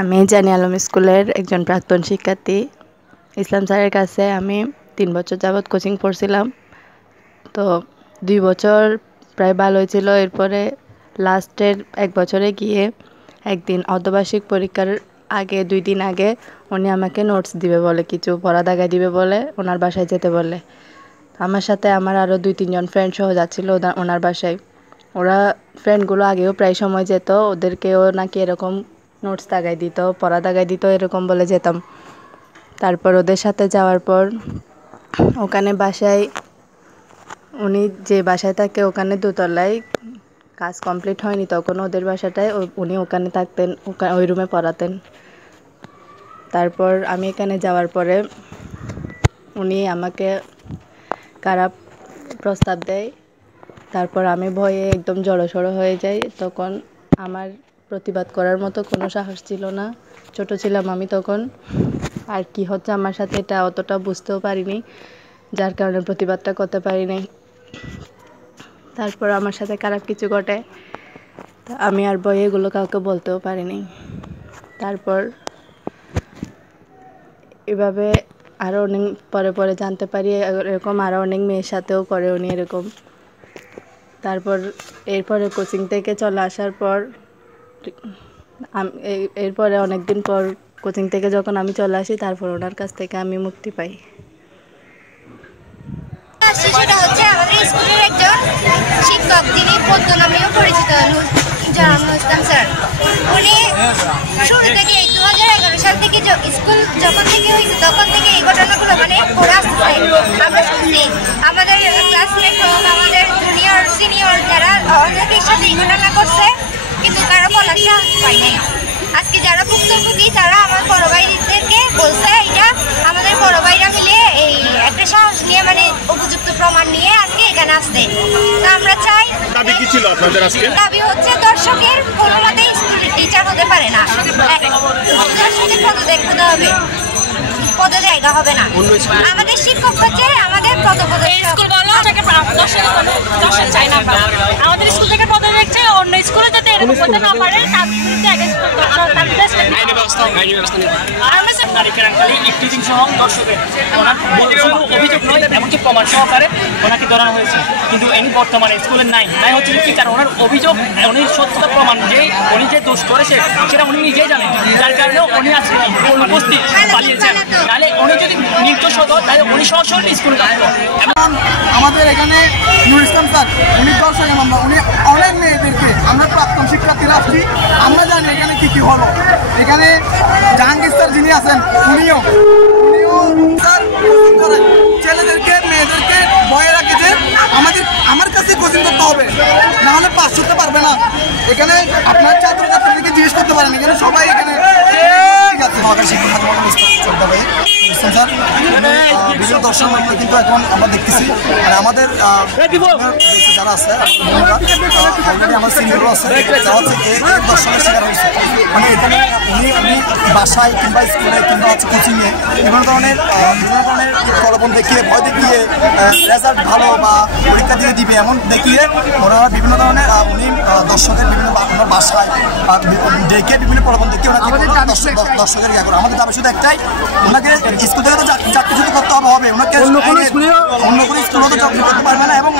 আমি জানি আলম স্কুলের একজন প্রাক্তন শিক্ষার্থী। ইসলাম স্যারের কাছে আমি 3 বছর যাবৎ কোচিং পড়ছিলাম। তো 2 বছর প্রায় ভালোই ছিল। এরপরে লাস্টের 1 বছরে গিয়ে একদিন অর্ধবার্ষিক পরীক্ষার আগে 2 দিন আগে উনি আমাকে নোটস দিবে বলে, কিছু পড়া দাগায় দিবে বলে ওনার বাসায় যেতে বলে। আমার সাথে আমার আরও 2-3 জন ফ্রেন্ড সহ যাচ্ছিল ওনার বাসায়। ওরা ফ্রেন্ডগুলো আগেও প্রায় সময় যেত, ওদেরকেও নাকি এরকম নোটস দাগায় দিত, পড়া দাগায় দিত, এরকম বলে যেতাম। তারপর ওদের সাথে যাওয়ার পর ওখানে বাসায়, উনি যে বাসায় থাকে ওখানে দোতলায়, কাজ কমপ্লিট হয়নি তখন ওদের বাসাটায়, উনি ওখানে থাকতেন, ওই রুমে পড়াতেন। তারপর আমি এখানে যাওয়ার পরে উনি আমাকে খারাপ প্রস্তাব দেয়। তারপর আমি ভয়ে একদম জড়সড় হয়ে যাই। তখন আমার প্রতিবাদ করার মতো কোনো সাহস ছিল না, ছোট ছিলাম আমি তখন। আর কি হচ্ছে আমার সাথে এটা অতটা বুঝতেও পারিনি, যার কারণে প্রতিবাদটা করতে পারিনি। তারপর আমার সাথে খারাপ কিছু ঘটে, আমি আর ভয়ে এগুলো কাউকে বলতেও পারিনি। তারপর এভাবে আরও অনেক পরে জানতে পারি এরকম আরও অনেক মেয়ের সাথেও করে উনি এরকম। তারপর এরপরে কোচিং থেকে চলে আসার পর, এরপরে অনেক দিন পর কোচিং থেকে যখন আমি চলে আসি, তারপর ওনার কাছ থেকে আমি মুক্তি পাই। সেটা হচ্ছে আমাদের স্কুলের একজন শিক্ষক, যিনি পদ্ম নামেও পরিচিত, জানানো ইসলাম স্যার। উনি শুরু থেকে 2011 সাল থেকে স্কুল যখন থেকে হয়েছে তখন থেকে এই ঘটনাগুলো করে আসতেছে। আমরা শুনছি আমাদের ক্লাসমেট হোক, আমাদের জুনিয়র সিনিয়র যারা অনেকের সাথে এই ঘটনা করছে, কিন্তু কারো বলার সাহস পায় নাই। আজকে যারা ভুক্তভোগী তারা আমার বড় ভাইদেরকে বলছে, এটা আমাদের বড় ভাইরা মিলে এই একটা সাহস নিয়ে উপযুক্ত প্রমাণ নিয়ে আজকে এখানে আসছে। তা আমরা চাই, দাবি কি ছিল আপনাদের আজকে? দাবি হচ্ছে দর্শকের কোনো মতে স্কুলের টিচার হতে পারে না, দর্শকের পদত্যাগ হতে হবে, পদে জায়গা হবে না। আমাদের শিক্ষক হচ্ছে আমাদের স্কুল বলো ওটাকে দর্শক চাই না। আমাদের স্কুল থেকে পদত্যাগ চাই, অন্য স্কুলে যাতে এরকম করতে না পারে তার বিরুদ্ধে আইনি ব্যবস্থা অভিযোগ নয়, এমনকি প্রমাণ সহকারে ওনাকে ধরানো হয়েছে, কিন্তু উনি বর্তমানে স্কুলে নাই হচ্ছে টিচার। ওনার অভিযোগ, উনি সত্যতা প্রমাণ যে উনি যে দোষ করেছে সেটা উনি নিজেই জানেন, যার কারণে উনি আজকে অনুপস্থিত পালিয়েছেন। তাহলে উনি যদি নির্দোষ হতো তাহলে উনি সরাসরি স্কুলে আসতো। এবং আমাদের এখানে নুর ইসলাম স্যার, উনি দর্শক আমরা, উনি অনেক মেয়েদেরকে, আমরা প্রাক্তন শিক্ষার্থীরা আসছি, আমরা জানি এখানে কি হলো। এখানে জাহাঙ্গীর স্যার যিনি আছেন উনিও স্যার কোচিং করেন, ছেলেদেরকে মেয়েদেরকে ভয়ে রাখে যে আমার কাছে কোচিং করতে হবে, না হলে পাস করতে পারবে না। এখানে আপনার ছাত্রছাত্রীদেরকে জিজ্ঞেস করতে পারেন, এখানে সবাই এখানে ঠিক আছে। বিভিন্ন দর্শক কিন্তু এখন আমরা দেখতেছি, আর আমাদের যারা আছে অলরেডি আমার সিনিয়রও আছে, যারা হচ্ছে এই দর্শনের শিকার হয়েছে। এখানে উনি বাসায় কিংবা স্কুলে কিংবা হচ্ছে কোচিংয়ে বিভিন্ন ধরনের প্রলোভন দেখিয়ে, ভয় দেখিয়ে, রেজাল্ট ভালো বা পরীক্ষা দিয়ে দিবে এমন দেখিয়ে ওনারা বিভিন্ন ধরনের উনি দর্শকের বিভিন্ন বাসায় ডেকে বিভিন্ন প্রলোভন দেখিয়ে ওনাকে দর্শকের ইয়ে করে। আমাদের দাবি শুধু একটাই, ওনাকে স্কুল থেকে তো চাকরি শুরু করতে হবে, ওনাকে অন্য কোনো স্কুলেও তো চাকরি করতে পারবে না এবং